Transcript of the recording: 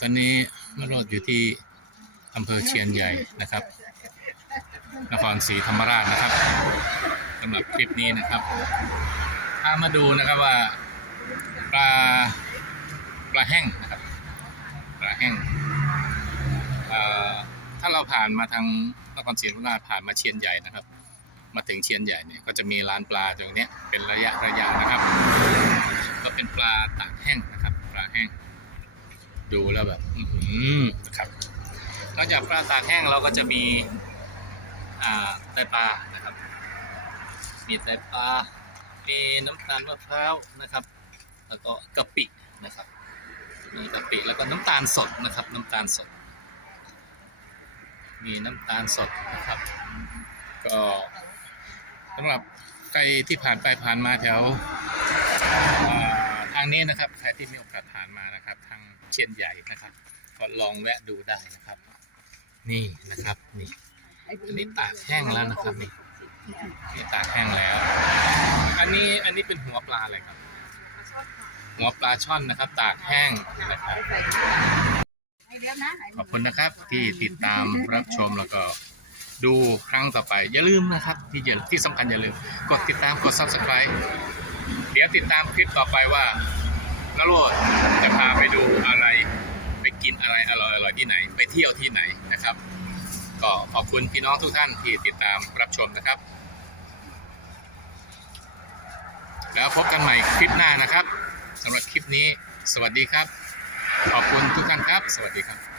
ตอนนี้มารอดอยู่ที่อำเภอเชียนใหญ่นะครับ นครศรีธรรมราชนะครับสำหรับคลิปนี้นะครับพามาดูนะครับว่าปลาปลาแห้งนะครับปลาแห้งถ้าเราผ่านมาทางนครศรีธรรมราชผ่านมาเชียนใหญ่นะครับ มาถึงเชียนใหญ่เนี่ยก็จะมีร้านปลาตรงนี้เป็นระยะระยะนะครับ ก็เป็นปลาตากแห้งนะครับ ปลาแห้ง ดูแล้วแบบ อือหือครับนอกจากปลาตากแห้งเราก็จะมีอ่าไตปลานะครับ มีไตปลา มีน้ำตาลมะพร้าวนะครับ แล้วก็กะปินะครับ มีกะปิแล้วก็น้ำตาลสดนะครับ น้ำตาลสด มีน้ำตาลสดนะครับ ก็ สำหรับใครที่ผ่านไปผ่านมาแถวอ่าทางนี้นะครับใครที่มีโอกาสผ่านมานะครับ ทางเชียนใหญ่นะครับ ก็ลองแวะดูได้นะครับ นี่นะครับนี่อันนี้ตากแห้งแล้วนะครับนี่นี่ตากแห้งแล้ว อันนี้อันนี้เป็นหัวปลาอะไรครับ หัวปลาช่อนนะครับ ตากแห้งนะครับเดี๋ยวนะขอบคุณนะครับที่ติดตามรับชมแล้วก็ ดูครั้งต่อไป อย่าลืมนะครับ ที่อย่าที่สำคัญอย่าลืม กดติดตามกด subscribe เดี๋ยวติดตามคลิปต่อไปว่านโรดจะพาไปดูอะไร ไปกินอะไรอร่อยๆที่ไหน ไปเที่ยวที่ไหนนะครับ ก็ขอบคุณพี่น้องทุกท่านที่ติดตามรับชมนะครับ แล้วพบกันใหม่คลิปหน้านะครับสำหรับคลิปนี้ สวัสดีครับ ขอบคุณทุกท่านครับ สวัสดีครับ